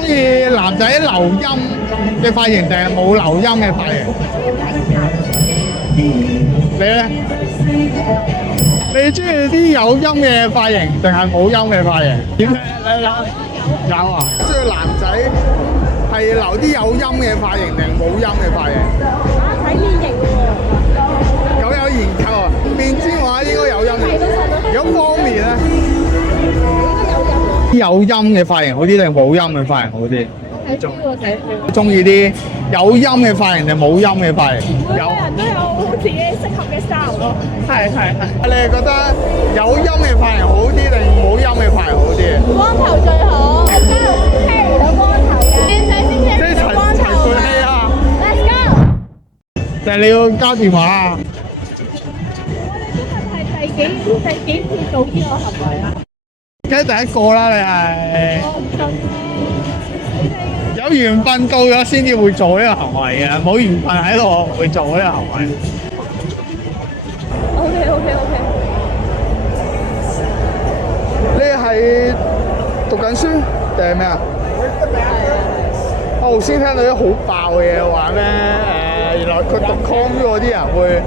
中意男仔留音嘅髮型定係冇留音嘅髮型？你咧？你中意啲有音嘅髮型定係冇音嘅髮型？點解？有啊！中意男仔係留啲有音嘅髮型定冇音嘅髮型？睇面型喎。有研究啊！面之嘅話應該有音嘅。如果方面咧？有音嘅髮型好啲定冇音嘅髮型好啲？中意啲有音嘅髮型定冇音嘅髮型？每個人都有自己適合嘅 style 咯。係。你係覺得有音嘅髮型好啲定冇音嘅髮型好啲？光頭最好。Let's go，聽唔到光頭嘅。靚仔先聽唔到光頭。陳冠希啊 Let's go。定係你要加電話啊？我哋今日係第幾次做呢個行為啊？梗係第一個啦，你係。我唔信。有緣分到咗先至會做呢個行為嘅，冇緣分喺度唔會做呢個行為。OK。你係讀緊書定係咩啊？我頭先聽到啲好爆嘅嘢話咩？原來佢讀 com 嗰啲人會